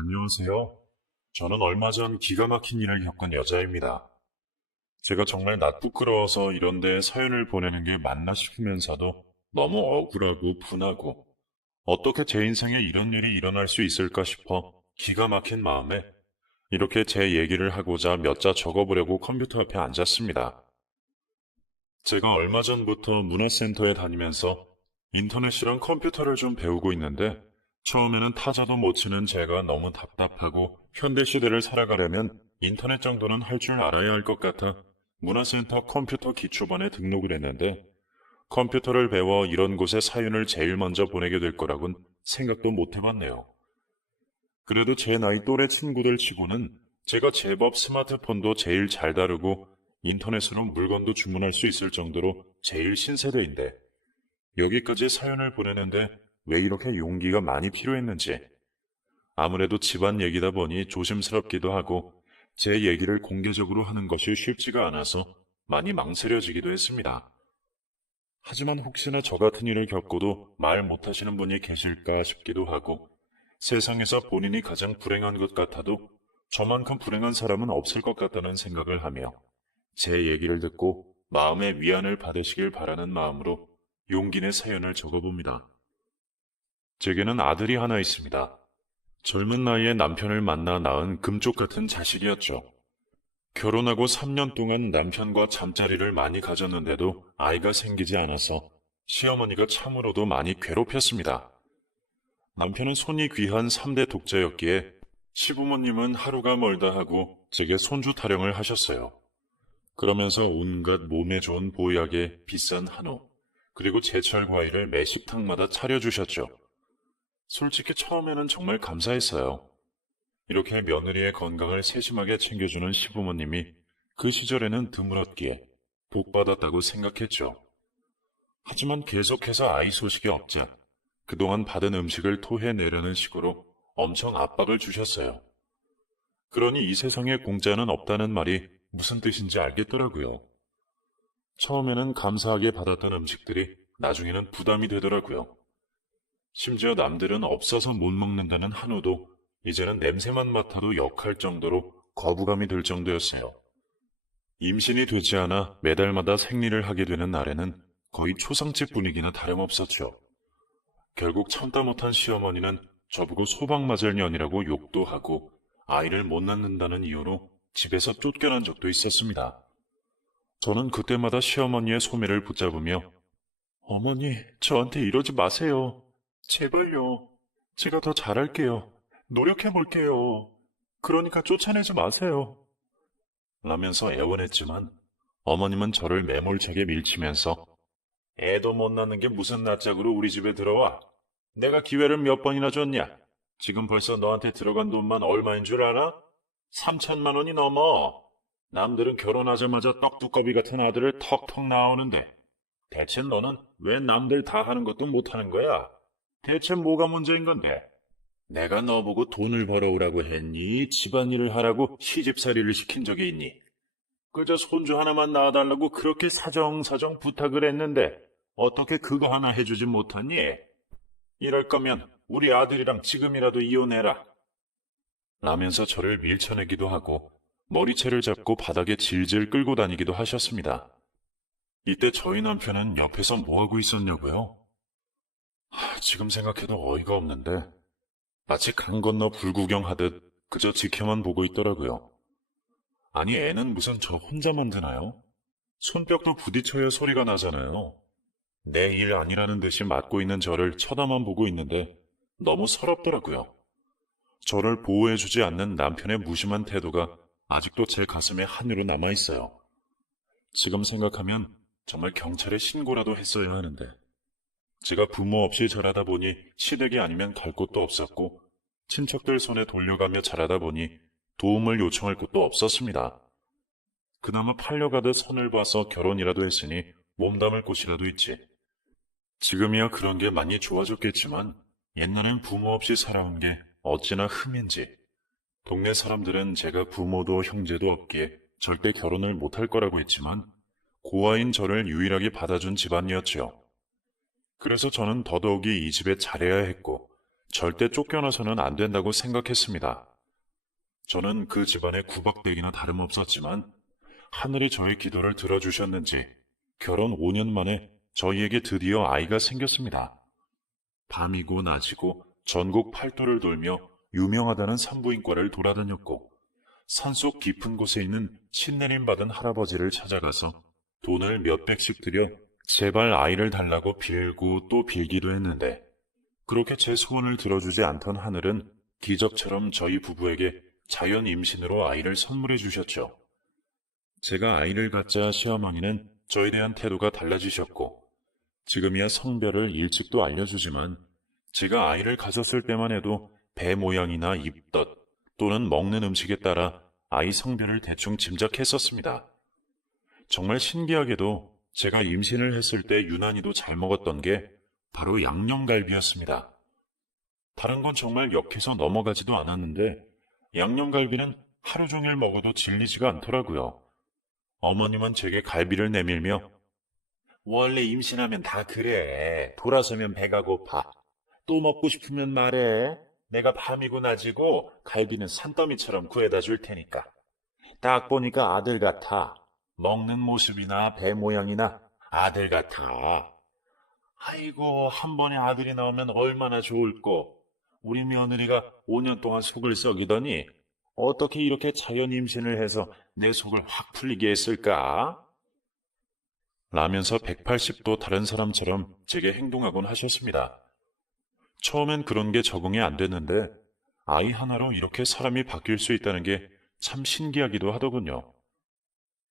안녕하세요. 저는 얼마 전 기가 막힌 일을 겪은 여자입니다. 제가 정말 낯부끄러워서 이런 데 사연을 보내는 게 맞나 싶으면서도 너무 억울하고 분하고 어떻게 제 인생에 이런 일이 일어날 수 있을까 싶어 기가 막힌 마음에 이렇게 제 얘기를 하고자 몇 자 적어보려고 컴퓨터 앞에 앉았습니다. 제가 얼마 전부터 문화센터에 다니면서 인터넷이랑 컴퓨터를 좀 배우고 있는데 처음에는 타자도 못 치는 제가 너무 답답하고 현대 시대를 살아가려면 인터넷 정도는 할 줄 알아야 할 것 같아 문화센터 컴퓨터 기초반에 등록을 했는데 컴퓨터를 배워 이런 곳에 사연을 제일 먼저 보내게 될 거라곤 생각도 못 해봤네요. 그래도 제 나이 또래 친구들 치고는 제가 제법 스마트폰도 제일 잘 다루고 인터넷으로 물건도 주문할 수 있을 정도로 제일 신세대인데 여기까지 사연을 보내는데 왜 이렇게 용기가 많이 필요했는지 아무래도 집안 얘기다 보니 조심스럽기도 하고 제 얘기를 공개적으로 하는 것이 쉽지가 않아서 많이 망설여지기도 했습니다. 하지만 혹시나 저 같은 일을 겪고도 말 못하시는 분이 계실까 싶기도 하고 세상에서 본인이 가장 불행한 것 같아도 저만큼 불행한 사람은 없을 것 같다는 생각을 하며 제 얘기를 듣고 마음의 위안을 받으시길 바라는 마음으로 용기 내 사연을 적어봅니다. 제게는 아들이 하나 있습니다. 젊은 나이에 남편을 만나 낳은 금쪽 같은 자식이었죠. 결혼하고 3년 동안 남편과 잠자리를 많이 가졌는데도 아이가 생기지 않아서 시어머니가 참으로도 많이 괴롭혔습니다. 남편은 손이 귀한 3대 독자였기에 시부모님은 하루가 멀다 하고 제게 손주 타령을 하셨어요. 그러면서 온갖 몸에 좋은 보약에 비싼 한우, 그리고 제철 과일을 매 식탁마다 차려주셨죠. 솔직히 처음에는 정말 감사했어요. 이렇게 며느리의 건강을 세심하게 챙겨주는 시부모님이 그 시절에는 드물었기에 복받았다고 생각했죠. 하지만 계속해서 아이 소식이 없자 그동안 받은 음식을 토해내려는 식으로 엄청 압박을 주셨어요. 그러니 이 세상에 공짜는 없다는 말이 무슨 뜻인지 알겠더라고요. 처음에는 감사하게 받았던 음식들이 나중에는 부담이 되더라고요. 심지어 남들은 없어서 못 먹는다는 한우도 이제는 냄새만 맡아도 역할 정도로 거부감이 들 정도였어요. 임신이 되지 않아 매달마다 생리를 하게 되는 날에는 거의 초상집 분위기나 다름없었죠. 결국 참다 못한 시어머니는 저보고 소방 맞을 년이라고 욕도 하고 아이를 못 낳는다는 이유로 집에서 쫓겨난 적도 있었습니다. 저는 그때마다 시어머니의 소매를 붙잡으며 어머니, 저한테 이러지 마세요. 제발요. 제가 더 잘할게요. 노력해볼게요. 그러니까 쫓아내지 마세요. 라면서 애원했지만 어머님은 저를 매몰차게 밀치면서 애도 못 낳는 게 무슨 낯짝으로 우리 집에 들어와? 내가 기회를 몇 번이나 줬냐? 지금 벌써 너한테 들어간 돈만 얼마인 줄 알아? 3천만 원이 넘어. 남들은 결혼하자마자 떡두꺼비 같은 아들을 턱턱 낳아오는데 대체 너는 왜 남들 다 하는 것도 못하는 거야? 대체 뭐가 문제인 건데? 내가 너보고 돈을 벌어오라고 했니? 집안일을 하라고 시집살이를 시킨 적이 있니? 그저 손주 하나만 낳아달라고 그렇게 사정사정 부탁을 했는데 어떻게 그거 하나 해주지 못하니? 이럴 거면 우리 아들이랑 지금이라도 이혼해라. 라면서 저를 밀쳐내기도 하고 머리채를 잡고 바닥에 질질 끌고 다니기도 하셨습니다. 이때 저희 남편은 옆에서 뭐하고 있었냐고요? 지금 생각해도 어이가 없는데 마치 강 건너 불구경하듯 그저 지켜만 보고 있더라고요. 아니 애는 무슨 저 혼자만 드나요? 손뼉도 부딪혀야 소리가 나잖아요. 내 일 아니라는 듯이 맡고 있는 저를 쳐다만 보고 있는데 너무 서럽더라고요. 저를 보호해주지 않는 남편의 무심한 태도가 아직도 제 가슴에 한으로 남아있어요. 지금 생각하면 정말 경찰에 신고라도 했어야 하는데 제가 부모 없이 자라다 보니 시댁이 아니면 갈 곳도 없었고 친척들 손에 돌려가며 자라다 보니 도움을 요청할 곳도 없었습니다. 그나마 팔려가듯 선을 봐서 결혼이라도 했으니 몸담을 곳이라도 있지. 지금이야 그런 게 많이 좋아졌겠지만 옛날엔 부모 없이 살아온 게 어찌나 흠인지. 동네 사람들은 제가 부모도 형제도 없기에 절대 결혼을 못할 거라고 했지만 고아인 저를 유일하게 받아준 집안이었죠. 그래서 저는 더더욱이 이 집에 잘해야 했고 절대 쫓겨나서는 안 된다고 생각했습니다. 저는 그 집안의 구박되기나 다름없었지만 하늘이 저의 기도를 들어주셨는지 결혼 5년 만에 저희에게 드디어 아이가 생겼습니다. 밤이고 낮이고 전국 팔도를 돌며 유명하다는 산부인과를 돌아다녔고 산속 깊은 곳에 있는 신내림 받은 할아버지를 찾아가서 돈을 몇백씩 들여 제발 아이를 달라고 빌고 또 빌기도 했는데 그렇게 제 소원을 들어주지 않던 하늘은 기적처럼 저희 부부에게 자연 임신으로 아이를 선물해 주셨죠. 제가 아이를 갖자 시어머니는 저에 대한 태도가 달라지셨고 지금이야 성별을 일찍도 알려주지만 제가 아이를 가졌을 때만 해도 배 모양이나 입덧 또는 먹는 음식에 따라 아이 성별을 대충 짐작했었습니다. 정말 신기하게도 제가 임신을 했을 때 유난히도 잘 먹었던 게 바로 양념갈비였습니다. 다른 건 정말 역해서 넘어가지도 않았는데 양념갈비는 하루 종일 먹어도 질리지가 않더라고요. 어머님은 제게 갈비를 내밀며 원래 임신하면 다 그래. 돌아서면 배가 고파. 또 먹고 싶으면 말해. 내가 밤이고 낮이고 갈비는 산더미처럼 구해다 줄 테니까. 딱 보니까 아들 같아. 먹는 모습이나 배 모양이나 아들 같아. 아이고, 한 번에 아들이 나오면 얼마나 좋을꼬. 우리 며느리가 5년 동안 속을 썩이더니 어떻게 이렇게 자연 임신을 해서 내 속을 확 풀리게 했을까? 라면서 180도 다른 사람처럼 제게 행동하곤 하셨습니다. 처음엔 그런 게 적응이 안 됐는데 아이 하나로 이렇게 사람이 바뀔 수 있다는 게 참 신기하기도 하더군요.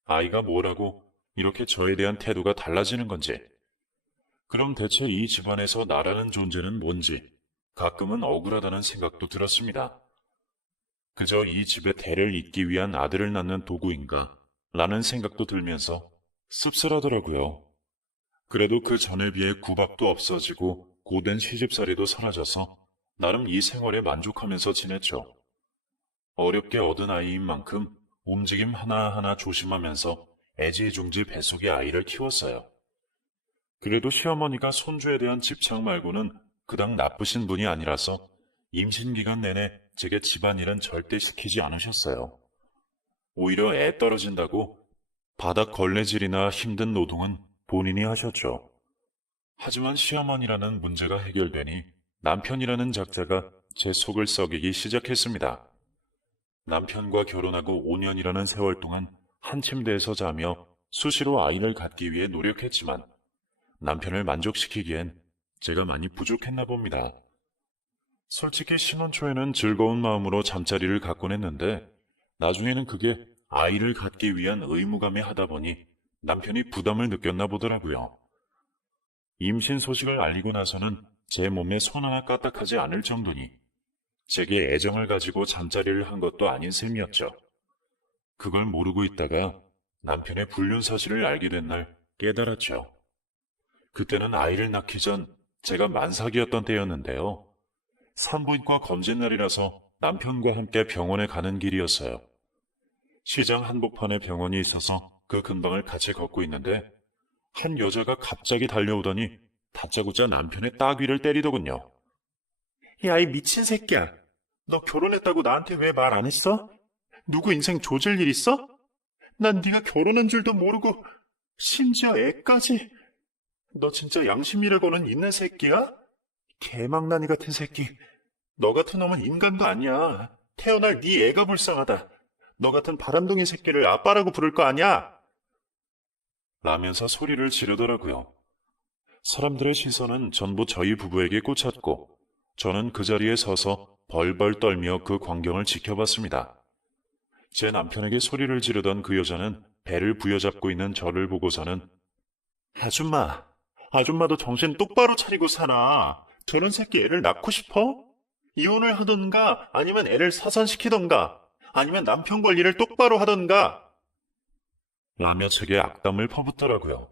아이가 뭐라고 이렇게 저에 대한 태도가 달라지는 건지, 그럼 대체 이 집안에서 나라는 존재는 뭔지 가끔은 억울하다는 생각도 들었습니다. 그저 이 집의 대를 잇기 위한 아들을 낳는 도구인가 라는 생각도 들면서 씁쓸하더라고요. 그래도 그 전에 비해 구박도 없어지고 고된 시집살이도 사라져서 나름 이 생활에 만족하면서 지냈죠. 어렵게 얻은 아이인 만큼 움직임 하나하나 조심하면서 애지중지 뱃속의 아이를 키웠어요. 그래도 시어머니가 손주에 대한 집착 말고는 그닥 나쁘신 분이 아니라서 임신 기간 내내 제게 집안일은 절대 시키지 않으셨어요. 오히려 애 떨어진다고 바닥 걸레질이나 힘든 노동은 본인이 하셨죠. 하지만 시어머니라는 문제가 해결되니 남편이라는 작자가 제 속을 썩이기 시작했습니다. 남편과 결혼하고 5년이라는 세월 동안 한 침대에서 자며 수시로 아이를 갖기 위해 노력했지만 남편을 만족시키기엔 제가 많이 부족했나 봅니다. 솔직히 신혼 초에는 즐거운 마음으로 잠자리를 갖곤 했는데 나중에는 그게 아이를 갖기 위한 의무감에 하다 보니 남편이 부담을 느꼈나 보더라고요. 임신 소식을 알리고 나서는 제 몸에 손 하나 까딱하지 않을 정도니 제게 애정을 가지고 잠자리를 한 것도 아닌 셈이었죠. 그걸 모르고 있다가 남편의 불륜 사실을 알게 된 날 깨달았죠. 그때는 아이를 낳기 전 제가 만삭이었던 때였는데요. 산부인과 검진 날이라서 남편과 함께 병원에 가는 길이었어요. 시장 한복판에 병원이 있어서 그 근방을 같이 걷고 있는데 한 여자가 갑자기 달려오더니 다짜고짜 남편의 따귀를 때리더군요. 야, 이 미친 새끼야. 너 결혼했다고 나한테 왜 말 안 했어? 누구 인생 조질 일 있어? 난 네가 결혼한 줄도 모르고 심지어 애까지. 너 진짜 양심이라고는 있는 새끼야? 개망나니 같은 새끼. 너 같은 놈은 인간도 아니야. 태어날 네 애가 불쌍하다. 너 같은 바람둥이 새끼를 아빠라고 부를 거 아니야? 라면서 소리를 지르더라고요. 사람들의 시선은 전부 저희 부부에게 꽂혔고 저는 그 자리에 서서 벌벌 떨며 그 광경을 지켜봤습니다. 제 남편에게 소리를 지르던 그 여자는 배를 부여잡고 있는 저를 보고서는 아줌마도 정신 똑바로 차리고 살아. 저런 새끼 애를 낳고 싶어? 이혼을 하던가 아니면 애를 사산시키던가 아니면 남편 관리를 똑바로 하던가 라며 제게 악담을 퍼붓더라고요.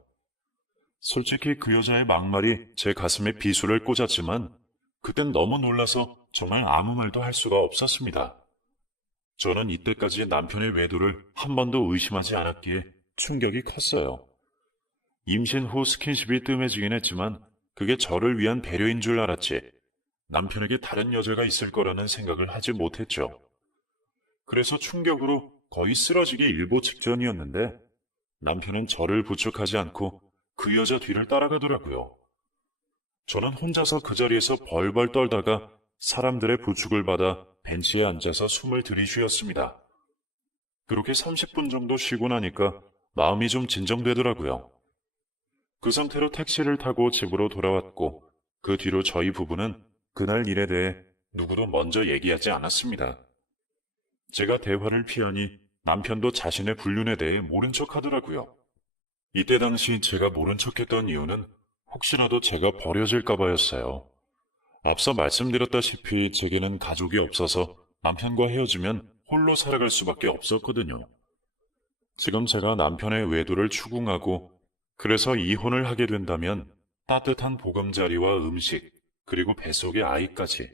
솔직히 그 여자의 막말이 제 가슴에 비수를 꽂았지만 그땐 너무 놀라서 정말 아무 말도 할 수가 없었습니다. 저는 이때까지 남편의 외도를 한 번도 의심하지 않았기에 충격이 컸어요. 임신 후 스킨십이 뜸해지긴 했지만 그게 저를 위한 배려인 줄 알았지 남편에게 다른 여자가 있을 거라는 생각을 하지 못했죠. 그래서 충격으로 거의 쓰러지기 일보 직전이었는데 남편은 저를 부축하지 않고 그 여자 뒤를 따라가더라고요. 저는 혼자서 그 자리에서 벌벌 떨다가 사람들의 부축을 받아 벤치에 앉아서 숨을 들이쉬었습니다. 그렇게 30분 정도 쉬고 나니까 마음이 좀 진정되더라고요. 그 상태로 택시를 타고 집으로 돌아왔고 그 뒤로 저희 부부는 그날 일에 대해 누구도 먼저 얘기하지 않았습니다. 제가 대화를 피하니 남편도 자신의 불륜에 대해 모른 척 하더라고요. 이때 당시 제가 모른 척했던 이유는 혹시라도 제가 버려질까 봐였어요. 앞서 말씀드렸다시피 제게는 가족이 없어서 남편과 헤어지면 홀로 살아갈 수밖에 없었거든요. 지금 제가 남편의 외도를 추궁하고 그래서 이혼을 하게 된다면 따뜻한 보금자리와 음식, 그리고 뱃속의 아이까지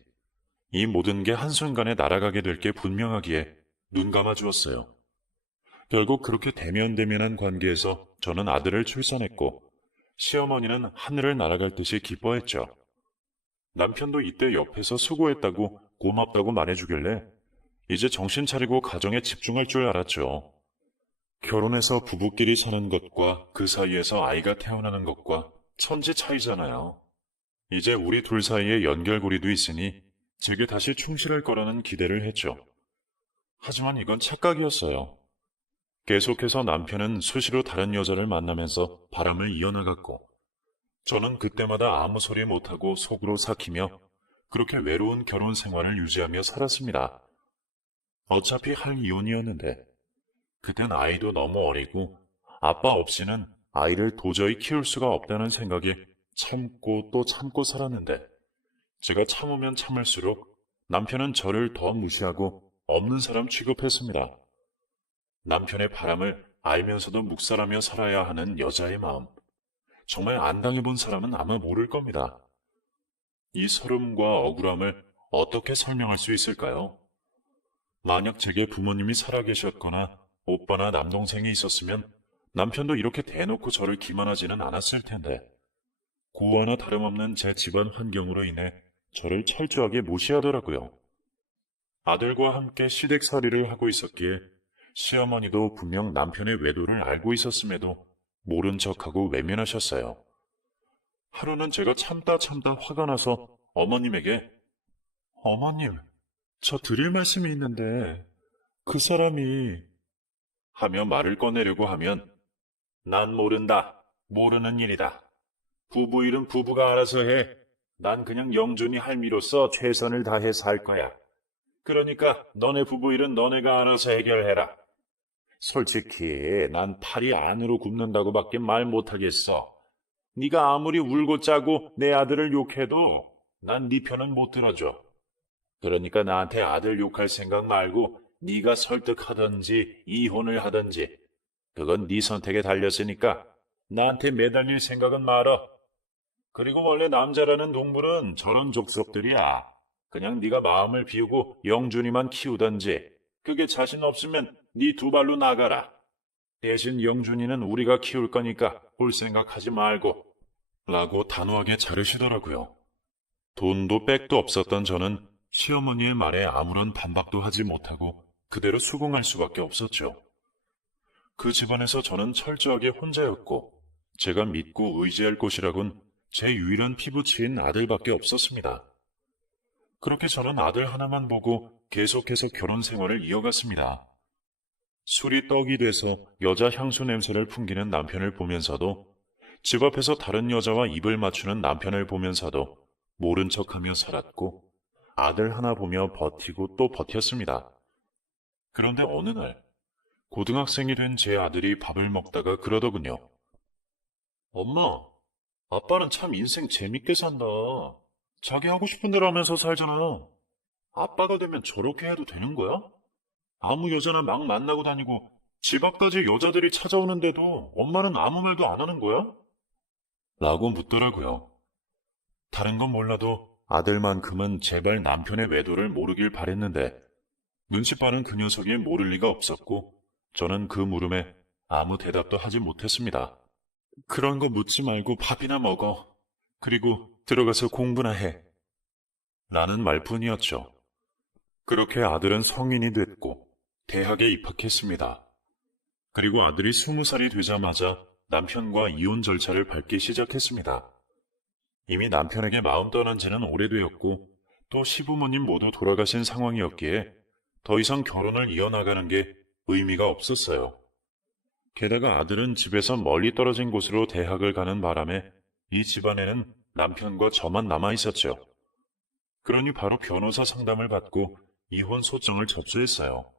이 모든 게 한순간에 날아가게 될 게 분명하기에 눈 감아 주었어요. 결국 그렇게 대면대면한 관계에서 저는 아들을 출산했고 시어머니는 하늘을 날아갈 듯이 기뻐했죠. 남편도 이때 옆에서 수고했다고 고맙다고 말해주길래 이제 정신 차리고 가정에 집중할 줄 알았죠. 결혼해서 부부끼리 사는 것과 그 사이에서 아이가 태어나는 것과 천지 차이잖아요. 이제 우리 둘 사이에 연결고리도 있으니 제게 다시 충실할 거라는 기대를 했죠. 하지만 이건 착각이었어요. 계속해서 남편은 수시로 다른 여자를 만나면서 바람을 이어나갔고 저는 그때마다 아무 소리 못하고 속으로 삭히며 그렇게 외로운 결혼 생활을 유지하며 살았습니다. 어차피 할 이혼이었는데 그땐 아이도 너무 어리고 아빠 없이는 아이를 도저히 키울 수가 없다는 생각에 참고 또 참고 살았는데 제가 참으면 참을수록 남편은 저를 더 무시하고 없는 사람 취급했습니다. 남편의 바람을 알면서도 묵살하며 살아야 하는 여자의 마음. 정말 안 당해본 사람은 아마 모를 겁니다. 이 서름과 억울함을 어떻게 설명할 수 있을까요? 만약 제게 부모님이 살아계셨거나 오빠나 남동생이 있었으면 남편도 이렇게 대놓고 저를 기만하지는 않았을 텐데 고아나 다름없는 제 집안 환경으로 인해 저를 철저하게 무시하더라고요. 아들과 함께 시댁살이를 하고 있었기에 시어머니도 분명 남편의 외도를 알고 있었음에도 모른 척하고 외면하셨어요. 하루는 제가 참다 화가 나서 어머님에게 어머님, 저 드릴 말씀이 있는데 그 사람이 하며 말을 꺼내려고 하면 난 모른다. 모르는 일이다. 부부 일은 부부가 알아서 해. 난 그냥 영준이 할미로서 최선을 다해 살 거야. 그러니까 너네 부부 일은 너네가 알아서 해결해라. 솔직히 난 팔이 안으로 굽는다고밖에 말 못하겠어. 네가 아무리 울고 짜고 내 아들을 욕해도 난 네 편은 못 들어줘. 그러니까 나한테 아들 욕할 생각 말고 네가 설득하든지 이혼을 하든지 그건 네 선택에 달렸으니까 나한테 매달릴 생각은 말어. 그리고 원래 남자라는 동물은 저런 족속들이야. 그냥 네가 마음을 비우고 영준이만 키우든지 그게 자신 없으면 네 두 발로 나가라. 대신 영준이는 우리가 키울 거니까 볼 생각하지 말고 라고 단호하게 자르시더라고요. 돈도 백도 없었던 저는 시어머니의 말에 아무런 반박도 하지 못하고 그대로 수긍할 수밖에 없었죠. 그 집안에서 저는 철저하게 혼자였고 제가 믿고 의지할 곳이라곤 제 유일한 피부치인 아들밖에 없었습니다. 그렇게 저는 아들 하나만 보고 계속해서 결혼 생활을 이어갔습니다. 술이 떡이 돼서 여자 향수 냄새를 풍기는 남편을 보면서도 집 앞에서 다른 여자와 입을 맞추는 남편을 보면서도 모른 척하며 살았고 아들 하나 보며 버티고 또 버텼습니다. 그런데 어느 날 고등학생이 된 제 아들이 밥을 먹다가 그러더군요. 엄마, 아빠는 참 인생 재밌게 산다. 자기 하고 싶은 대로 하면서 살잖아. 아빠가 되면 저렇게 해도 되는 거야? 아무 여자나 막 만나고 다니고 집 앞까지 여자들이 찾아오는데도 엄마는 아무 말도 안 하는 거야? 라고 묻더라고요. 다른 건 몰라도 아들만큼은 제발 남편의 외도를 모르길 바랬는데 눈치 빠른 그 녀석이 모를 리가 없었고 저는 그 물음에 아무 대답도 하지 못했습니다. 그런 거 묻지 말고 밥이나 먹어. 그리고 들어가서 공부나 해. 라는 말뿐이었죠. 그렇게 아들은 성인이 됐고 대학에 입학했습니다. 그리고 아들이 20살이 되자마자 남편과 이혼 절차를 밟기 시작했습니다. 이미 남편에게 마음 떠난 지는 오래되었고 또 시부모님 모두 돌아가신 상황이었기에 더 이상 결혼을 이어나가는 게 의미가 없었어요. 게다가 아들은 집에서 멀리 떨어진 곳으로 대학을 가는 바람에 이 집안에는 남편과 저만 남아 있었죠. 그러니 바로 변호사 상담을 받고 이혼 소정을 접수했어요.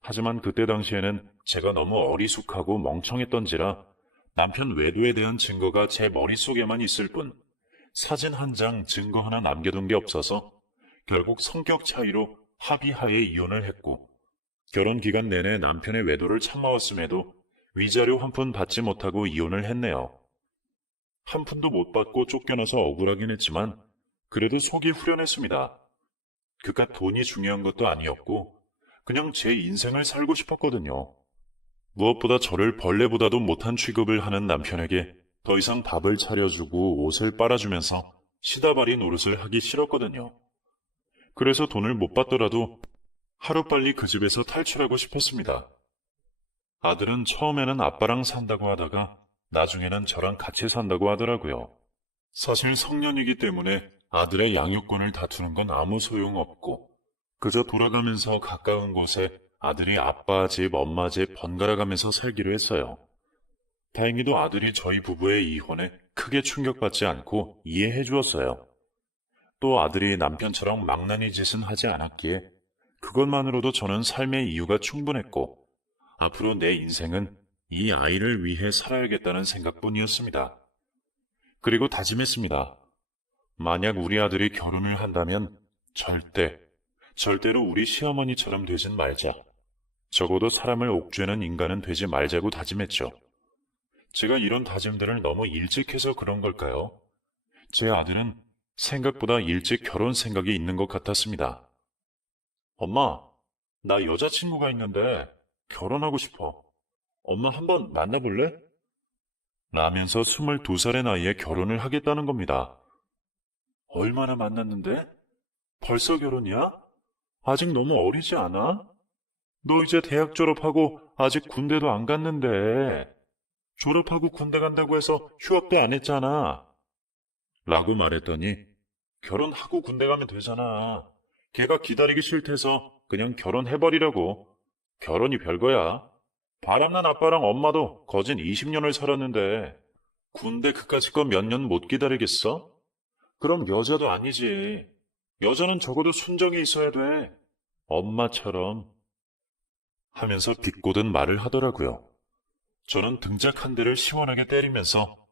하지만 그때 당시에는 제가 너무 어리숙하고 멍청했던지라 남편 외도에 대한 증거가 제 머릿속에만 있을 뿐 사진 한 장 증거 하나 남겨둔 게 없어서 결국 성격 차이로 합의하에 이혼을 했고 결혼 기간 내내 남편의 외도를 참아왔음에도 위자료 한 푼 받지 못하고 이혼을 했네요. 한 푼도 못 받고 쫓겨나서 억울하긴 했지만 그래도 속이 후련했습니다. 그깟 돈이 중요한 것도 아니었고 그냥 제 인생을 살고 싶었거든요. 무엇보다 저를 벌레보다도 못한 취급을 하는 남편에게 더 이상 밥을 차려주고 옷을 빨아주면서 시다발이 노릇을 하기 싫었거든요. 그래서 돈을 못 받더라도 하루빨리 그 집에서 탈출하고 싶었습니다. 아들은 처음에는 아빠랑 산다고 하다가 나중에는 저랑 같이 산다고 하더라고요. 사실 성년이기 때문에 아들의 양육권을 다투는 건 아무 소용없고 그저 돌아가면서 가까운 곳에 아들이 아빠 집, 엄마 집 번갈아 가면서 살기로 했어요. 다행히도 아들이 저희 부부의 이혼에 크게 충격받지 않고 이해해 주었어요. 또 아들이 남편처럼 망나니 짓은 하지 않았기에 그것만으로도 저는 삶의 이유가 충분했고 앞으로 내 인생은 이 아이를 위해 살아야겠다는 생각뿐이었습니다. 그리고 다짐했습니다. 만약 우리 아들이 결혼을 한다면 절대로 우리 시어머니처럼 되진 말자. 적어도 사람을 옥죄는 인간은 되지 말자고 다짐했죠. 제가 이런 다짐들을 너무 일찍 해서 그런 걸까요? 제 아들은 생각보다 일찍 결혼 생각이 있는 것 같았습니다. 엄마, 나 여자친구가 있는데 결혼하고 싶어. 엄마 한번 만나볼래? 라면서 22살의 나이에 결혼을 하겠다는 겁니다. 얼마나 만났는데? 벌써 결혼이야? 아직 너무 어리지 않아? 너 이제 대학 졸업하고 아직 군대도 안 갔는데 졸업하고 군대 간다고 해서 휴학도 안 했잖아. 라고 말했더니 결혼하고 군대 가면 되잖아. 걔가 기다리기 싫대서 그냥 결혼해버리라고. 결혼이 별거야. 바람난 아빠랑 엄마도 거진 20년을 살았는데 군대 그까짓 거 몇 년 못 기다리겠어? 그럼 여자도 아니지. 여자는 적어도 순정이 있어야 돼. 엄마처럼. 하면서 비꼬든 말을 하더라고요. 저는 등짝 한 대를 시원하게 때리면서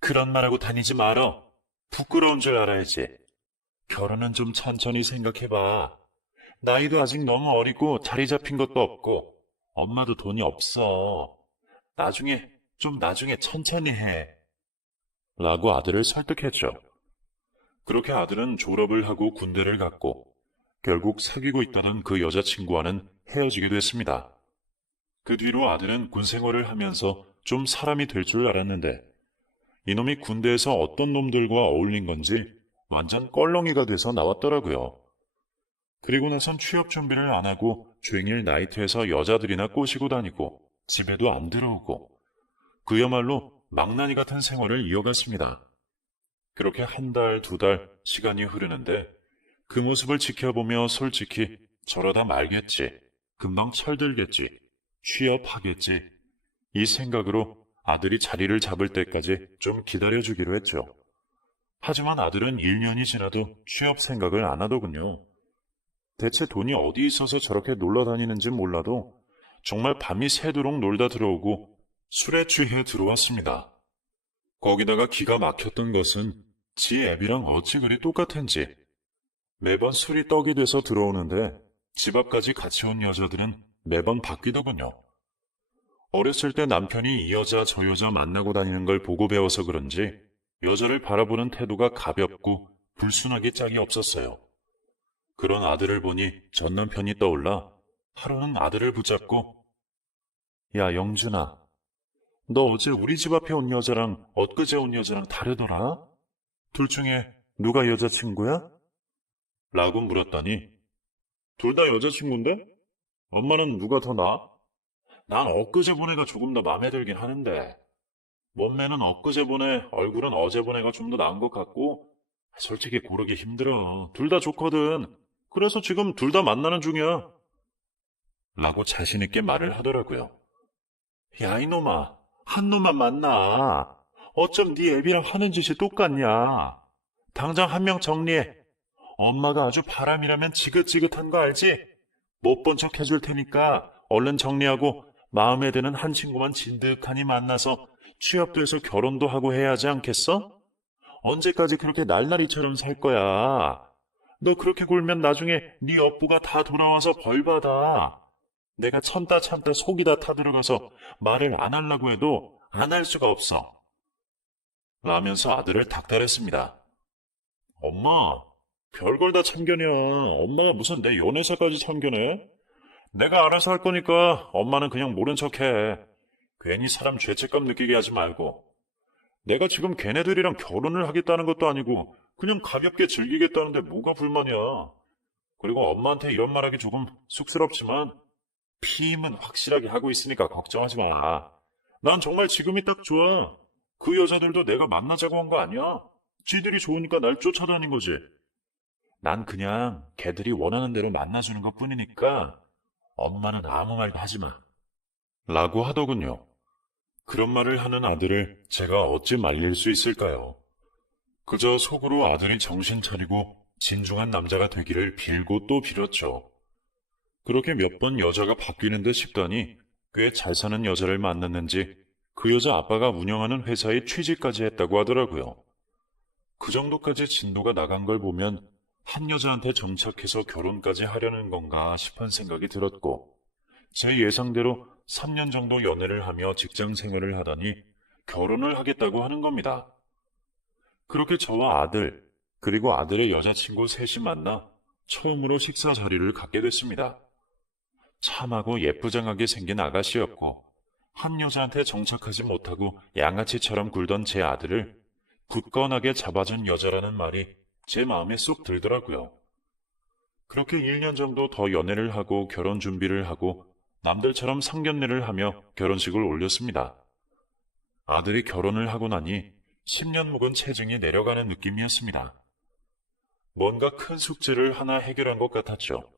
그런 말하고 다니지 말어. 부끄러운 줄 알아야지. 결혼은 좀 천천히 생각해봐. 나이도 아직 너무 어리고 자리 잡힌 것도 없고 엄마도 돈이 없어. 나중에 천천히 해. 라고 아들을 설득했죠. 그렇게 아들은 졸업을 하고 군대를 갔고 결국 사귀고 있다던 그 여자친구와는 헤어지게 됐습니다. 그 뒤로 아들은 군 생활을 하면서 좀 사람이 될 줄 알았는데 이놈이 군대에서 어떤 놈들과 어울린 건지 완전 껄렁이가 돼서 나왔더라고요. 그리고 나선 취업 준비를 안 하고 종일 나이트에서 여자들이나 꼬시고 다니고 집에도 안 들어오고 그야말로 망나니 같은 생활을 이어갔습니다. 그렇게 한 달, 두 달 시간이 흐르는데 그 모습을 지켜보며 솔직히 저러다 말겠지, 금방 철들겠지, 취업하겠지 이 생각으로 아들이 자리를 잡을 때까지 좀 기다려주기로 했죠. 하지만 아들은 1년이 지나도 취업 생각을 안 하더군요. 대체 돈이 어디 있어서 저렇게 놀러 다니는지 몰라도 정말 밤이 새도록 놀다 들어오고 술에 취해 들어왔습니다. 거기다가 기가 막혔던 것은 지 애비랑 어찌 그리 똑같은지 매번 술이 떡이 돼서 들어오는데 집 앞까지 같이 온 여자들은 매번 바뀌더군요. 어렸을 때 남편이 이 여자 저 여자 만나고 다니는 걸 보고 배워서 그런지 여자를 바라보는 태도가 가볍고 불순하게 짝이 없었어요. 그런 아들을 보니 전 남편이 떠올라 하루는 아들을 붙잡고 야 영준아, 너 어제 우리 집 앞에 온 여자랑 엊그제 온 여자랑 다르더라? 둘 중에 누가 여자친구야? 라고 물었더니 둘 다 여자친구인데? 엄마는 누가 더 나아? 난 엊그제 본 애가 조금 더 마음에 들긴 하는데 몸매는 엊그제 본 애, 얼굴은 어제 본 애가 좀 더 나은 것 같고 솔직히 고르기 힘들어. 둘 다 좋거든. 그래서 지금 둘 다 만나는 중이야. 라고 자신 있게 말을 하더라고요. 야, 이놈아. 한 놈만 만나. 어쩜 네 애비랑 하는 짓이 똑같냐. 당장 한 명 정리해. 엄마가 아주 바람이라면 지긋지긋한 거 알지? 못 본 척 해줄 테니까 얼른 정리하고 마음에 드는 한 친구만 진득하니 만나서 취업도 해서 결혼도 하고 해야 하지 않겠어? 언제까지 그렇게 날라리처럼 살 거야? 너 그렇게 굴면 나중에 네 업부가 다 돌아와서 벌 받아. 내가 참다 참다 속이 다 타들어가서 말을 안 하려고 해도 안 할 수가 없어. 라면서 아들을 닥달했습니다. 엄마, 별걸 다 참견이야. 엄마가 무슨 내 연애사까지 참견해? 내가 알아서 할 거니까 엄마는 그냥 모른 척해. 괜히 사람 죄책감 느끼게 하지 말고. 내가 지금 걔네들이랑 결혼을 하겠다는 것도 아니고 그냥 가볍게 즐기겠다는데 뭐가 불만이야. 그리고 엄마한테 이런 말하기 조금 쑥스럽지만 피임은 확실하게 하고 있으니까 걱정하지 마. 난 정말 지금이 딱 좋아. 그 여자들도 내가 만나자고 한 거 아니야. 지들이 좋으니까 날 쫓아다닌 거지. 난 그냥 걔들이 원하는 대로 만나주는 것 뿐이니까 엄마는 아무 말도 하지 마. 라고 하더군요. 그런 말을 하는 아들을 제가 어찌 말릴 수 있을까요? 그저 속으로 아들이 정신 차리고 진중한 남자가 되기를 빌고 또 빌었죠. 그렇게 몇 번 여자가 바뀌는 듯 싶더니 꽤 잘 사는 여자를 만났는지 그 여자 아빠가 운영하는 회사에 취직까지 했다고 하더라고요. 그 정도까지 진도가 나간 걸 보면 한 여자한테 정착해서 결혼까지 하려는 건가 싶은 생각이 들었고 제 예상대로 3년 정도 연애를 하며 직장 생활을 하더니 결혼을 하겠다고 하는 겁니다. 그렇게 저와 아들, 그리고 아들의 여자친구 셋이 만나 처음으로 식사 자리를 갖게 됐습니다. 참하고 예쁘장하게 생긴 아가씨였고 한 여자한테 정착하지 못하고 양아치처럼 굴던 제 아들을 굳건하게 잡아준 여자라는 말이 제 마음에 쏙 들더라고요. 그렇게 1년 정도 더 연애를 하고 결혼 준비를 하고 남들처럼 상견례를 하며 결혼식을 올렸습니다. 아들이 결혼을 하고 나니 10년 묵은 체증이 내려가는 느낌이었습니다. 뭔가 큰 숙제를 하나 해결한 것 같았죠.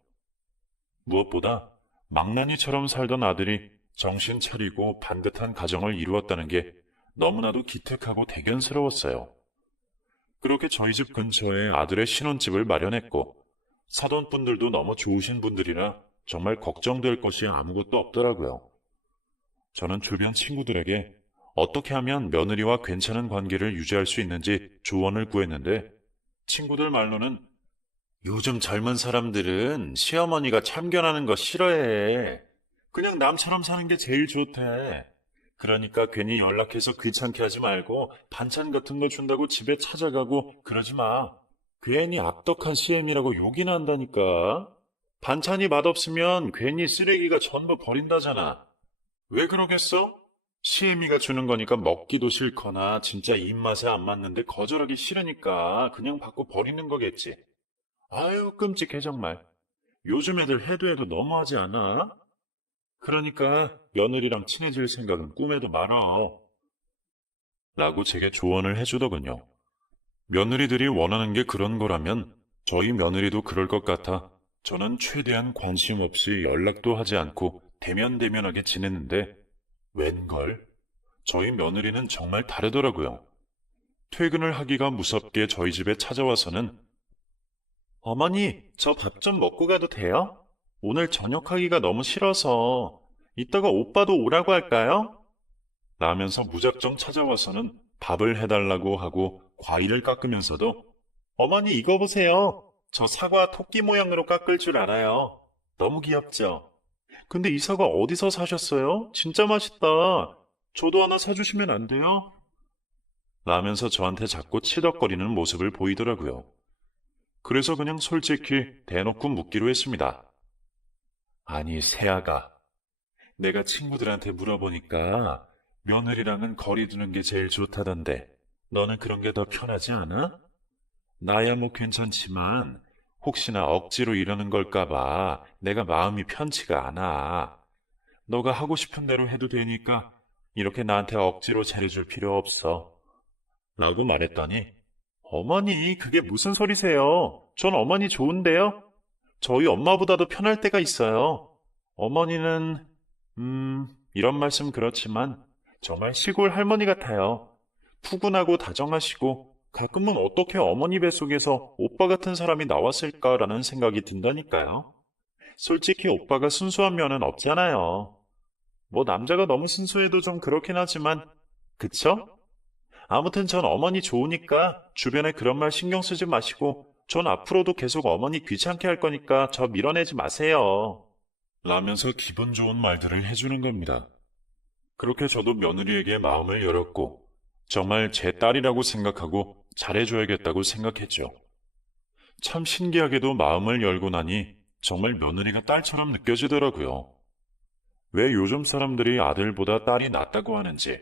무엇보다 망나니처럼 살던 아들이 정신 차리고 반듯한 가정을 이루었다는 게 너무나도 기특하고 대견스러웠어요. 그렇게 저희 집 근처에 아들의 신혼집을 마련했고 사돈 분들도 너무 좋으신 분들이라 정말 걱정될 것이 아무것도 없더라고요. 저는 주변 친구들에게 어떻게 하면 며느리와 괜찮은 관계를 유지할 수 있는지 조언을 구했는데 친구들 말로는 요즘 젊은 사람들은 시어머니가 참견하는 거 싫어해. 그냥 남처럼 사는 게 제일 좋대. 그러니까 괜히 연락해서 귀찮게 하지 말고 반찬 같은 거 준다고 집에 찾아가고 그러지 마. 괜히 악덕한 CM이라고 욕이나 한다니까. 반찬이 맛없으면 괜히 쓰레기가 전부 버린다잖아. 왜 그러겠어? CM이가 주는 거니까 먹기도 싫거나 진짜 입맛에 안 맞는데 거절하기 싫으니까 그냥 받고 버리는 거겠지. 아유, 끔찍해 정말. 요즘 애들 해도 해도 너무하지 않아? 그러니까 며느리랑 친해질 생각은 꿈에도 말아. 라고 제게 조언을 해주더군요. 며느리들이 원하는 게 그런 거라면 저희 며느리도 그럴 것 같아 저는 최대한 관심 없이 연락도 하지 않고 대면대면하게 지냈는데 웬걸? 저희 며느리는 정말 다르더라고요. 퇴근을 하기가 무섭게 저희 집에 찾아와서는 어머니, 저 밥 좀 먹고 가도 돼요? 오늘 저녁 하기가 너무 싫어서 이따가 오빠도 오라고 할까요? 라면서 무작정 찾아와서는 밥을 해달라고 하고 과일을 깎으면서도 어머니 이거 보세요. 저 사과 토끼 모양으로 깎을 줄 알아요. 너무 귀엽죠? 근데 이 사과 어디서 사셨어요? 진짜 맛있다. 저도 하나 사주시면 안 돼요? 라면서 저한테 자꾸 치덕거리는 모습을 보이더라고요. 그래서 그냥 솔직히 대놓고 묻기로 했습니다. 아니, 새아가. 내가 친구들한테 물어보니까 며느리랑은 거리 두는 게 제일 좋다던데 너는 그런 게 더 편하지 않아? 나야 뭐 괜찮지만 혹시나 억지로 이러는 걸까봐 내가 마음이 편치가 않아. 너가 하고 싶은 대로 해도 되니까 이렇게 나한테 억지로 잘해줄 필요 없어. 라고 말했더니, 어머니, 그게 무슨 소리세요? 전 어머니 좋은데요? 저희 엄마보다도 편할 때가 있어요. 어머니는, 이런 말씀 그렇지만 정말 시골 할머니 같아요. 푸근하고 다정하시고 가끔은 어떻게 어머니 뱃속에서 오빠 같은 사람이 나왔을까라는 생각이 든다니까요. 솔직히 오빠가 순수한 면은 없잖아요. 뭐 남자가 너무 순수해도 좀 그렇긴 하지만, 그쵸? 아무튼 전 어머니 좋으니까 주변에 그런 말 신경 쓰지 마시고 전 앞으로도 계속 어머니 귀찮게 할 거니까 저 밀어내지 마세요. 라면서 기분 좋은 말들을 해주는 겁니다. 그렇게 저도 며느리에게 마음을 열었고 정말 제 딸이라고 생각하고 잘해줘야겠다고 생각했죠. 참 신기하게도 마음을 열고 나니 정말 며느리가 딸처럼 느껴지더라고요. 왜 요즘 사람들이 아들보다 딸이 낫다고 하는지,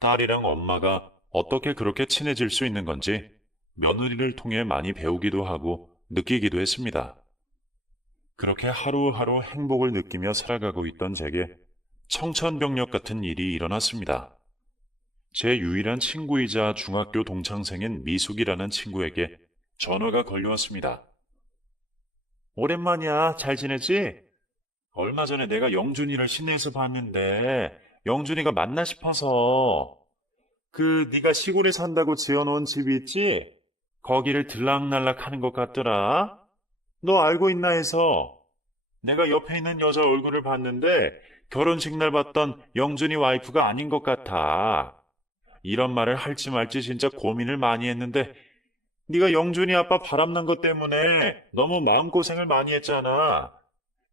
딸이랑 엄마가 어떻게 그렇게 친해질 수 있는 건지 며느리를 통해 많이 배우기도 하고 느끼기도 했습니다. 그렇게 하루하루 행복을 느끼며 살아가고 있던 제게 청천벽력 같은 일이 일어났습니다. 제 유일한 친구이자 중학교 동창생인 미숙이라는 친구에게 전화가 걸려왔습니다. 오랜만이야. 잘 지내지? 얼마 전에 내가 영준이를 시내에서 봤는데 영준이가 맞나 싶어서 네가 시골에 산다고 지어놓은 집이 있지? 거기를 들락날락 하는 것 같더라. 너 알고 있나 해서 내가 옆에 있는 여자 얼굴을 봤는데 결혼식 날 봤던 영준이 와이프가 아닌 것 같아. 이런 말을 할지 말지 진짜 고민을 많이 했는데 네가 영준이 아빠 바람난 것 때문에 너무 마음고생을 많이 했잖아.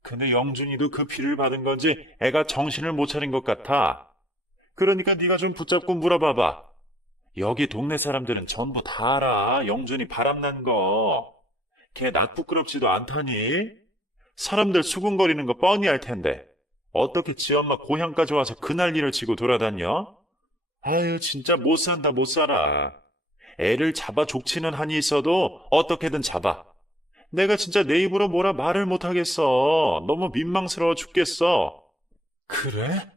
근데 영준이도 그 피를 받은 건지 애가 정신을 못 차린 것 같아. 그러니까 네가 좀 붙잡고 물어봐봐. 여기 동네 사람들은 전부 다 알아. 영준이 바람난 거. 걔 낯 부끄럽지도 않다니. 사람들 수군거리는 거 뻔히 알 텐데. 어떻게 지 엄마 고향까지 와서 그 난리를 치고 돌아다녀? 아유, 진짜 못 산다, 못 살아. 애를 잡아 족치는 한이 있어도 어떻게든 잡아. 내가 진짜 내 입으로 뭐라 말을 못하겠어. 너무 민망스러워 죽겠어. 그래?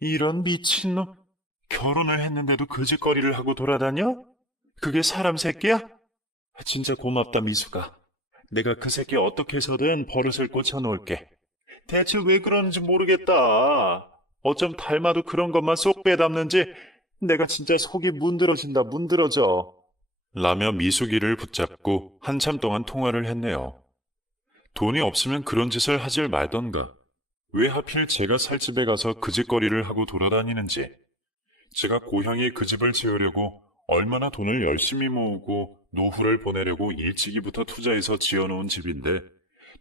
이런 미친놈. 결혼을 했는데도 그 짓거리를 하고 돌아다녀? 그게 사람 새끼야? 진짜 고맙다, 미수가. 내가 그 새끼 어떻게 해서든 버릇을 고쳐놓을게. 대체 왜 그러는지 모르겠다. 어쩜 닮아도 그런 것만 쏙 빼닮는지 내가 진짜 속이 문드러진다, 문드러져. 라며 미숙이를 붙잡고 한참 동안 통화를 했네요. 돈이 없으면 그런 짓을 하질 말던가. 왜 하필 제가 살 집에 가서 그 짓거리를 하고 돌아다니는지. 제가 고향에 그 집을 지으려고 얼마나 돈을 열심히 모으고 노후를 보내려고 일찍이부터 투자해서 지어놓은 집인데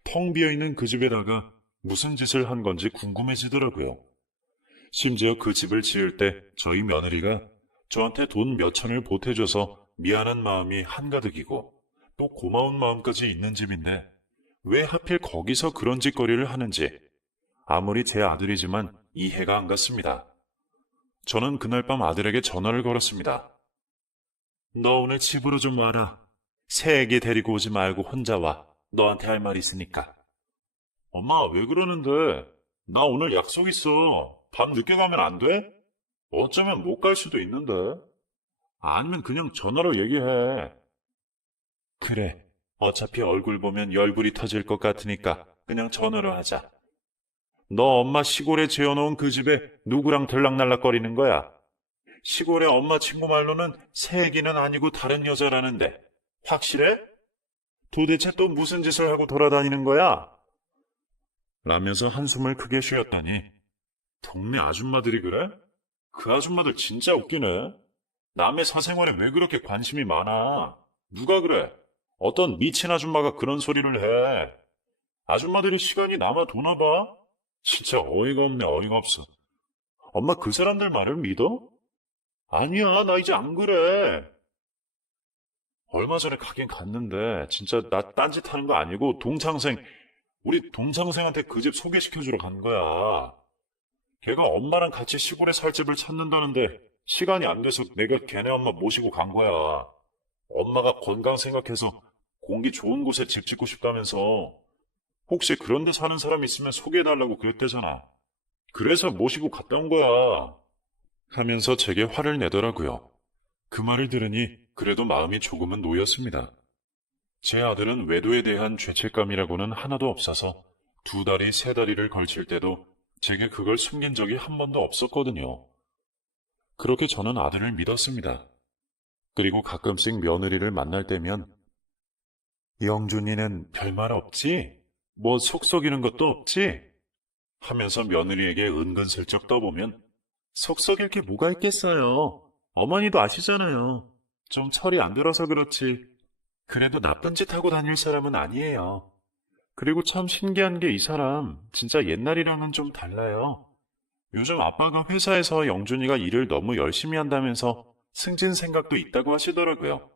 텅 비어있는 그 집에다가 무슨 짓을 한 건지 궁금해지더라고요. 심지어 그 집을 지을 때 저희 며느리가 저한테 돈 몇 천을 보태줘서 미안한 마음이 한가득이고 또 고마운 마음까지 있는 집인데 왜 하필 거기서 그런 짓거리를 하는지 아무리 제 아들이지만 이해가 안 갔습니다. 저는 그날 밤 아들에게 전화를 걸었습니다. 너 오늘 집으로 좀 와라. 새애기 데리고 오지 말고 혼자 와. 너한테 할 말 있으니까. 엄마, 왜 그러는데? 나 오늘 약속 있어. 밤 늦게 가면 안 돼? 어쩌면 못 갈 수도 있는데. 아니면 그냥 전화로 얘기해. 그래. 어차피 얼굴 보면 열불이 터질 것 같으니까 그냥 전화로 하자. 너 엄마 시골에 지어놓은 그 집에 누구랑 들락날락거리는 거야? 시골의 엄마 친구 말로는 새애기는 아니고 다른 여자라는데 확실해? 도대체 또 무슨 짓을 하고 돌아다니는 거야? 라면서 한숨을 크게 쉬었더니 동네 아줌마들이 그래? 그 아줌마들 진짜 웃기네. 남의 사생활에 왜 그렇게 관심이 많아? 누가 그래? 어떤 미친 아줌마가 그런 소리를 해. 아줌마들이 시간이 남아 도나 봐? 진짜 어이가 없네, 어이가 없어. 엄마 그 사람들 말을 믿어? 아니야, 나 이제 안 그래. 얼마 전에 가긴 갔는데 진짜 나 딴짓 하는 거 아니고 우리 동창생한테 그 집 소개시켜주러 간 거야. 걔가 엄마랑 같이 시골에 살 집을 찾는다는데 시간이 안 돼서 내가 걔네 엄마 모시고 간 거야. 엄마가 건강 생각해서 공기 좋은 곳에 집 짓고 싶다면서. 혹시 그런 데 사는 사람 있으면 소개해달라고 그랬대잖아. 그래서 모시고 갔다 온 거야. 하면서 제게 화를 내더라고요. 그 말을 들으니 그래도 마음이 조금은 놓였습니다. 제 아들은 외도에 대한 죄책감이라고는 하나도 없어서 2다리, 3다리를 걸칠 때도 제게 그걸 숨긴 적이 한 번도 없었거든요. 그렇게 저는 아들을 믿었습니다. 그리고 가끔씩 며느리를 만날 때면 영준이는 별말 없지? 뭐 속썩이는 것도 없지? 하면서 며느리에게 은근슬쩍 떠보면 속썩일 게 뭐가 있겠어요. 어머니도 아시잖아요. 좀 철이 안 들어서 그렇지. 그래도 나쁜 짓 하고 다닐 사람은 아니에요. 그리고 참 신기한 게 이 사람 진짜 옛날이랑은 좀 달라요. 요즘 아빠가 회사에서 영준이가 일을 너무 열심히 한다면서 승진 생각도 있다고 하시더라고요.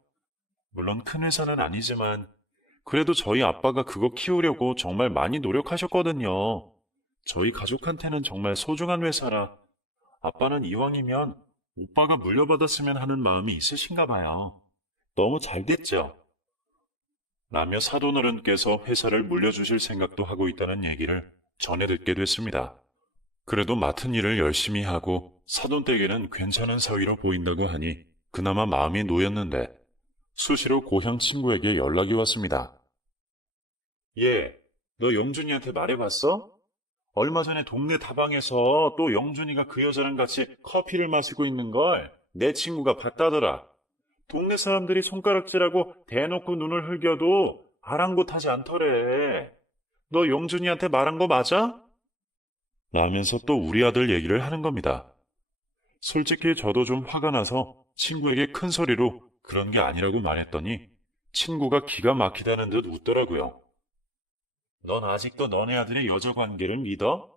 물론 큰 회사는 아니지만 그래도 저희 아빠가 그거 키우려고 정말 많이 노력하셨거든요. 저희 가족한테는 정말 소중한 회사라 아빠는 이왕이면 오빠가 물려받았으면 하는 마음이 있으신가 봐요. 너무 잘 됐죠? 라며 사돈어른께서 회사를 물려주실 생각도 하고 있다는 얘기를 전해 듣게 됐습니다. 그래도 맡은 일을 열심히 하고 사돈댁에는 괜찮은 사위로 보인다고 하니 그나마 마음이 놓였는데 수시로 고향 친구에게 연락이 왔습니다. 얘, 너 영준이한테 말해봤어? 얼마 전에 동네 다방에서 또 영준이가 그 여자랑 같이 커피를 마시고 있는 걸 내 친구가 봤다더라. 동네 사람들이 손가락질하고 대놓고 눈을 흘겨도 아랑곳하지 않더래. 너 영준이한테 말한 거 맞아? 라면서 또 우리 아들 얘기를 하는 겁니다. 솔직히 저도 좀 화가 나서 친구에게 큰 소리로 그런 게 아니라고 말했더니 친구가 기가 막히다는 듯 웃더라고요. 넌 아직도 너네 아들의 여자 관계를 믿어?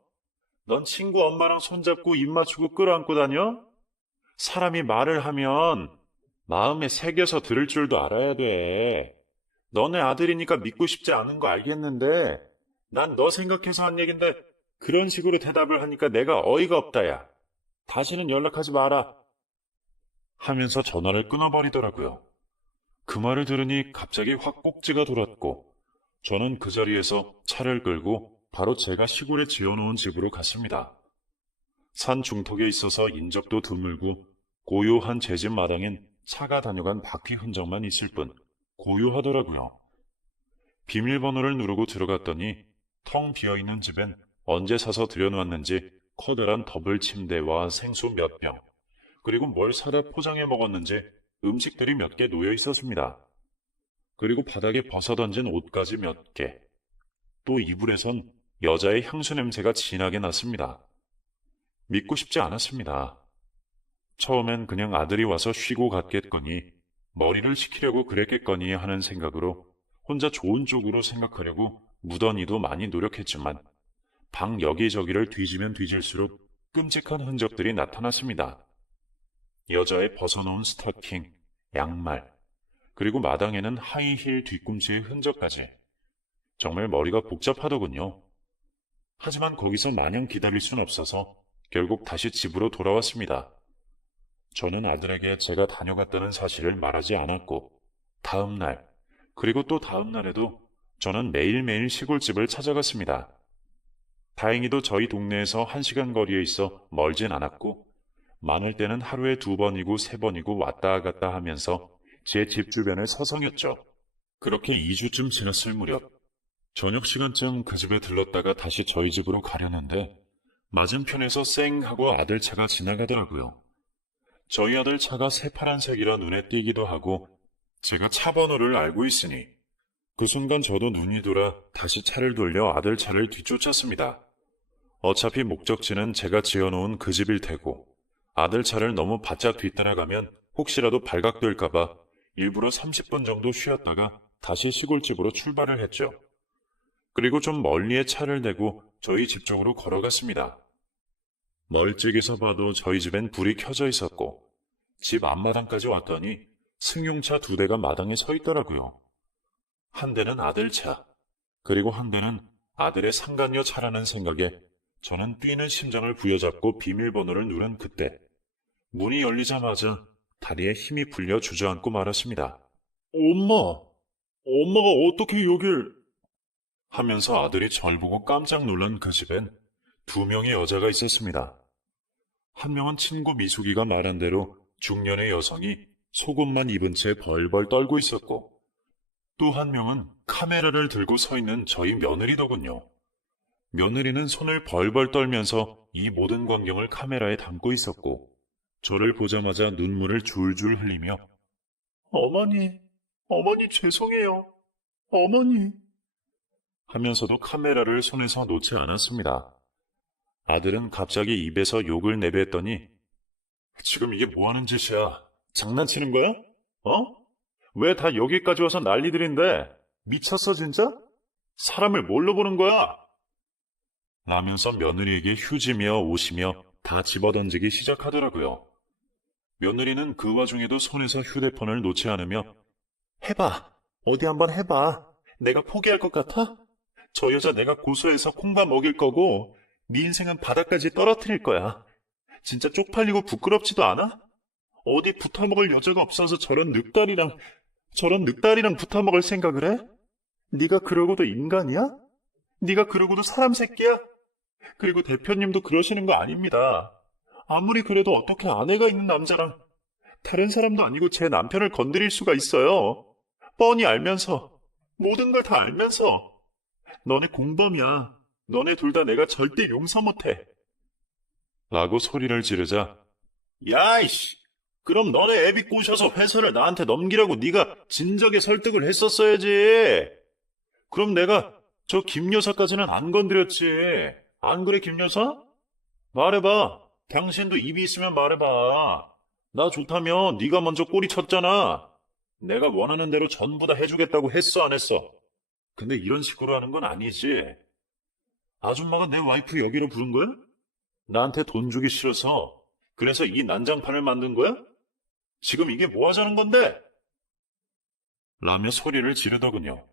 넌 친구 엄마랑 손잡고 입 맞추고 끌어안고 다녀? 사람이 말을 하면 마음에 새겨서 들을 줄도 알아야 돼. 너네 아들이니까 믿고 싶지 않은 거 알겠는데 난 너 생각해서 한 얘긴데 그런 식으로 대답을 하니까 내가 어이가 없다 야. 다시는 연락하지 마라. 하면서 전화를 끊어버리더라고요. 그 말을 들으니 갑자기 확 꼭지가 돌았고 저는 그 자리에서 차를 끌고 바로 제가 시골에 지어놓은 집으로 갔습니다. 산 중턱에 있어서 인적도 드물고 고요한 제 집 마당엔 차가 다녀간 바퀴 흔적만 있을 뿐 고요하더라고요. 비밀번호를 누르고 들어갔더니 텅 비어있는 집엔 언제 사서 들여놓았는지 커다란 더블 침대와 생수 몇 병, 그리고 뭘 사다 포장해 먹었는지 음식들이 몇 개 놓여 있었습니다. 그리고 바닥에 벗어던진 옷까지 몇 개. 또 이불에선 여자의 향수 냄새가 진하게 났습니다. 믿고 싶지 않았습니다. 처음엔 그냥 아들이 와서 쉬고 갔겠거니 머리를 식히려고 그랬겠거니 하는 생각으로 혼자 좋은 쪽으로 생각하려고 무던히도 많이 노력했지만 방 여기저기를 뒤지면 뒤질수록 끔찍한 흔적들이 나타났습니다. 여자의 벗어놓은 스타킹, 양말, 그리고 마당에는 하이힐 뒤꿈치의 흔적까지. 정말 머리가 복잡하더군요. 하지만 거기서 마냥 기다릴 순 없어서 결국 다시 집으로 돌아왔습니다. 저는 아들에게 제가 다녀갔다는 사실을 말하지 않았고 다음 날, 그리고 또 다음 날에도 저는 매일매일 시골집을 찾아갔습니다. 다행히도 저희 동네에서 1시간 거리에 있어 멀진 않았고 많을 때는 하루에 2번이고 3번이고 왔다 갔다 하면서 제 집 주변을 서성였죠. 그렇게 2주쯤 지났을 무렵 저녁 시간쯤 그 집에 들렀다가 다시 저희 집으로 가려는데 맞은편에서 쌩 하고 아들 차가 지나가더라고요. 저희 아들 차가 새파란색이라 눈에 띄기도 하고 제가 차 번호를 알고 있으니 그 순간 저도 눈이 돌아 다시 차를 돌려 아들 차를 뒤쫓았습니다. 어차피 목적지는 제가 지어놓은 그 집일 테고 아들 차를 너무 바짝 뒤따라가면 혹시라도 발각될까봐 일부러 30분 정도 쉬었다가 다시 시골집으로 출발을 했죠. 그리고 좀 멀리에 차를 대고 저희 집 쪽으로 걸어갔습니다. 멀찍이서 봐도 저희 집엔 불이 켜져 있었고 집 앞마당까지 왔더니 승용차 2대가 마당에 서 있더라고요. 한 대는 아들 차, 그리고 한 대는 아들의 상간녀 차라는 생각에 저는 뛰는 심장을 부여잡고 비밀번호를 누른 그때 문이 열리자마자 다리에 힘이 풀려 주저앉고 말았습니다. 엄마! 엄마가 어떻게 여길... 하면서 아들이 절 보고 깜짝 놀란 그 집엔 두 명의 여자가 있었습니다. 한 명은 친구 미숙이가 말한 대로 중년의 여성이 속옷만 입은 채 벌벌 떨고 있었고, 또 한 명은 카메라를 들고 서 있는 저희 며느리더군요. 며느리는 손을 벌벌 떨면서 이 모든 광경을 카메라에 담고 있었고, 저를 보자마자 눈물을 줄줄 흘리며 어머니, 어머니 죄송해요. 어머니. 하면서도 카메라를 손에서 놓지 않았습니다. 아들은 갑자기 입에서 욕을 내뱉더니 지금 이게 뭐 하는 짓이야? 장난치는 거야? 어? 왜 다 여기까지 와서 난리들인데? 미쳤어 진짜? 사람을 뭘로 보는 거야? 라면서 며느리에게 휴지며 옷이며 다 집어던지기 시작하더라고요. 며느리는 그 와중에도 손에서 휴대폰을 놓지 않으며 해봐. 어디 한번 해봐. 내가 포기할 것 같아? 저 여자 내가 고소해서 콩밥 먹일 거고 네 인생은 바닥까지 떨어뜨릴 거야. 진짜 쪽팔리고 부끄럽지도 않아? 어디 붙어먹을 여자가 없어서 저런 늑다리랑 붙어먹을 생각을 해? 네가 그러고도 인간이야? 네가 그러고도 사람 새끼야? 그리고 대표님도 그러시는 거 아닙니다. 아무리 그래도 어떻게 아내가 있는 남자랑 다른 사람도 아니고 제 남편을 건드릴 수가 있어요. 뻔히 알면서, 모든 걸 다 알면서. 너네 공범이야. 너네 둘 다 내가 절대 용서 못해. 라고 소리를 지르자 야이씨! 그럼 너네 애비 꼬셔서 회사를 나한테 넘기라고 네가 진작에 설득을 했었어야지. 그럼 내가 저 김 여사까지는 안 건드렸지. 안 그래 김 여사? 말해봐. 당신도 입이 있으면 말해봐. 나 좋다며 네가 먼저 꼬리 쳤잖아. 내가 원하는 대로 전부 다 해주겠다고 했어 안 했어? 근데 이런 식으로 하는 건 아니지. 아줌마가 내 와이프 여기로 부른 거야? 나한테 돈 주기 싫어서 그래서 이 난장판을 만든 거야? 지금 이게 뭐 하자는 건데? 라며 소리를 지르더군요.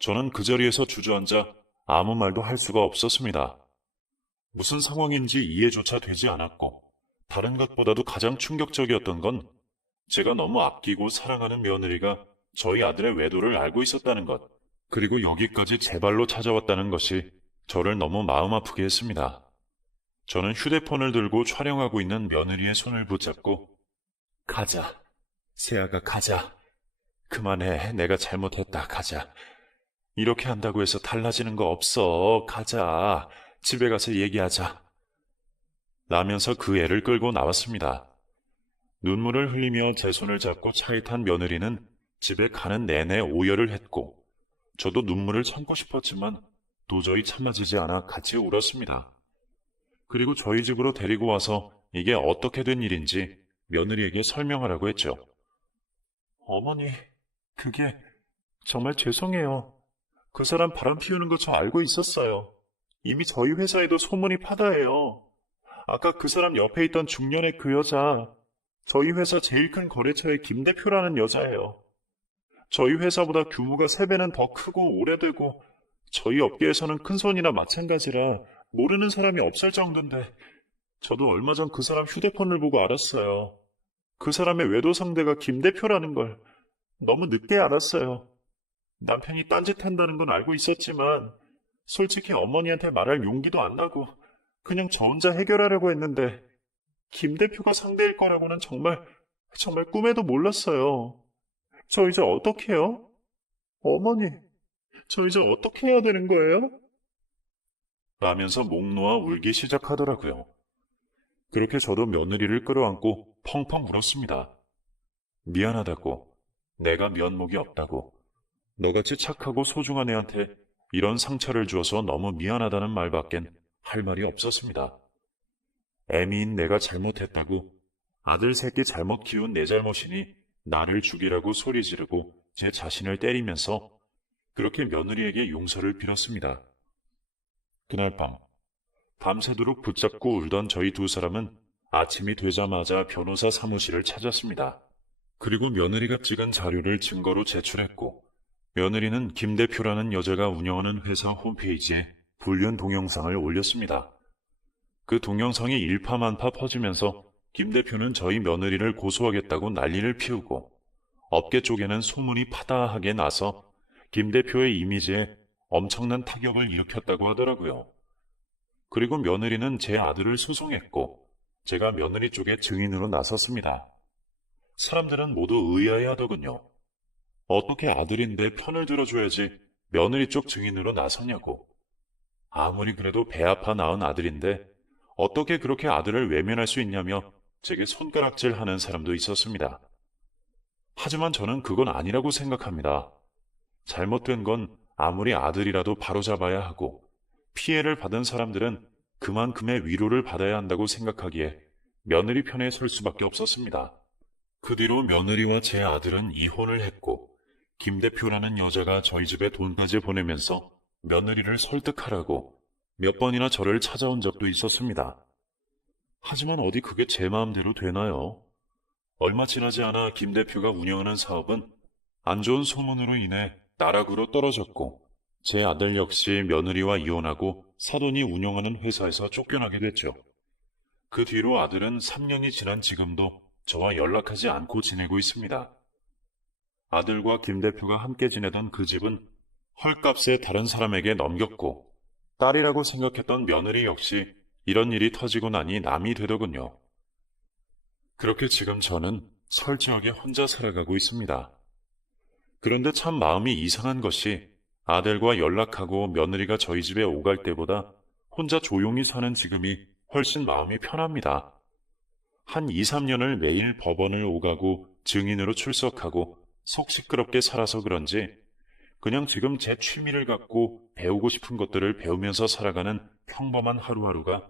저는 그 자리에서 주저앉아 아무 말도 할 수가 없었습니다. 무슨 상황인지 이해조차 되지 않았고, 다른 것보다도 가장 충격적이었던 건 제가 너무 아끼고 사랑하는 며느리가 저희 아들의 외도를 알고 있었다는 것, 그리고 여기까지 제 발로 찾아왔다는 것이 저를 너무 마음 아프게 했습니다. 저는 휴대폰을 들고 촬영하고 있는 며느리의 손을 붙잡고 가자. 세아가 가자. 그만해. 내가 잘못했다. 가자. 이렇게 한다고 해서 달라지는 거 없어. 가자. 집에 가서 얘기하자. 라면서 그 애를 끌고 나왔습니다. 눈물을 흘리며 제 손을 잡고 차에 탄 며느리는 집에 가는 내내 오열을 했고, 저도 눈물을 참고 싶었지만 도저히 참아지지 않아 같이 울었습니다. 그리고 저희 집으로 데리고 와서 이게 어떻게 된 일인지 며느리에게 설명하라고 했죠. 어머니, 그게 정말 죄송해요. 그 사람 바람 피우는 거 저 알고 있었어요. 이미 저희 회사에도 소문이 파다해요. 아까 그 사람 옆에 있던 중년의 그 여자, 저희 회사 제일 큰 거래처의 김 대표라는 여자예요. 저희 회사보다 규모가 3배는 더 크고 오래되고 저희 업계에서는 큰손이나 마찬가지라 모르는 사람이 없을 정도인데, 저도 얼마 전 그 사람 휴대폰을 보고 알았어요. 그 사람의 외도 상대가 김 대표라는 걸 너무 늦게 알았어요. 남편이 딴짓한다는 건 알고 있었지만 솔직히 어머니한테 말할 용기도 안 나고 그냥 저 혼자 해결하려고 했는데, 김 대표가 상대일 거라고는 정말 꿈에도 몰랐어요. 저 이제 어떡해요? 어머니, 저 이제 어떻게 해야 되는 거예요? 라면서 목 놓아 울기 시작하더라고요. 그렇게 저도 며느리를 끌어안고 펑펑 울었습니다. 미안하다고, 내가 면목이 없다고, 너같이 착하고 소중한 애한테 이런 상처를 주어서 너무 미안하다는 말밖엔 할 말이 없었습니다. 애미인 내가 잘못했다고, 아들 새끼 잘못 키운 내 잘못이니 나를 죽이라고 소리 지르고 제 자신을 때리면서 그렇게 며느리에게 용서를 빌었습니다. 그날 밤새도록 붙잡고 울던 저희 두 사람은 아침이 되자마자 변호사 사무실을 찾았습니다. 그리고 며느리가 찍은 자료를 증거로 제출했고, 며느리는 김 대표라는 여자가 운영하는 회사 홈페이지에 불륜 동영상을 올렸습니다. 그 동영상이 일파만파 퍼지면서 김 대표는 저희 며느리를 고소하겠다고 난리를 피우고, 업계 쪽에는 소문이 파다하게 나서 김 대표의 이미지에 엄청난 타격을 일으켰다고 하더라고요. 그리고 며느리는 제 아들을 소송했고 제가 며느리 쪽에 증인으로 나섰습니다. 사람들은 모두 의아해하더군요. 어떻게 아들인데 편을 들어줘야지 며느리 쪽 증인으로 나서냐고. 아무리 그래도 배 아파 낳은 아들인데 어떻게 그렇게 아들을 외면할 수 있냐며 제게 손가락질하는 사람도 있었습니다. 하지만 저는 그건 아니라고 생각합니다. 잘못된 건 아무리 아들이라도 바로잡아야 하고 피해를 받은 사람들은 그만큼의 위로를 받아야 한다고 생각하기에 며느리 편에 설 수밖에 없었습니다. 그 뒤로 며느리와 제 아들은 이혼을 했고 김 대표라는 여자가 저희 집에 돈까지 보내면서 며느리를 설득하라고 몇 번이나 저를 찾아온 적도 있었습니다. 하지만 어디 그게 제 마음대로 되나요? 얼마 지나지 않아 김 대표가 운영하는 사업은 안 좋은 소문으로 인해 나락으로 떨어졌고 제 아들 역시 며느리와 이혼하고 사돈이 운영하는 회사에서 쫓겨나게 됐죠. 그 뒤로 아들은 3년이 지난 지금도 저와 연락하지 않고 지내고 있습니다. 아들과 김 대표가 함께 지내던 그 집은 헐값에 다른 사람에게 넘겼고 딸이라고 생각했던 며느리 역시 이런 일이 터지고 나니 남이 되더군요. 그렇게 지금 저는 설지역에 혼자 살아가고 있습니다. 그런데 참 마음이 이상한 것이 아들과 연락하고 며느리가 저희 집에 오갈 때보다 혼자 조용히 사는 지금이 훨씬 마음이 편합니다. 한 2, 3년을 매일 법원을 오가고 증인으로 출석하고 속 시끄럽게 살아서 그런지 그냥 지금 제 취미를 갖고 배우고 싶은 것들을 배우면서 살아가는 평범한 하루하루가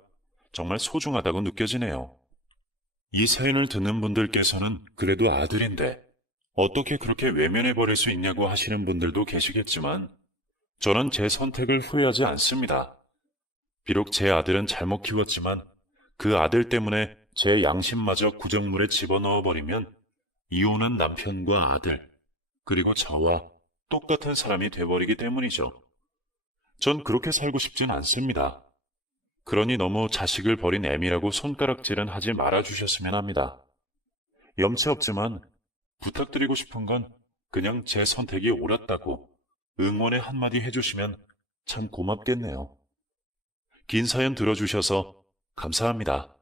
정말 소중하다고 느껴지네요. 이 사연을 듣는 분들께서는 그래도 아들인데 어떻게 그렇게 외면해버릴 수 있냐고 하시는 분들도 계시겠지만 저는 제 선택을 후회하지 않습니다. 비록 제 아들은 잘못 키웠지만 그 아들 때문에 제 양심마저 구정물에 집어넣어버리면 이혼한 남편과 아들, 그리고 저와 똑같은 사람이 돼버리기 때문이죠. 전 그렇게 살고 싶진 않습니다. 그러니 너무 자식을 버린 애미라고 손가락질은 하지 말아주셨으면 합니다. 염치 없지만 부탁드리고 싶은 건 그냥 제 선택이 옳았다고 응원의 한마디 해주시면 참 고맙겠네요. 긴 사연 들어주셔서 감사합니다.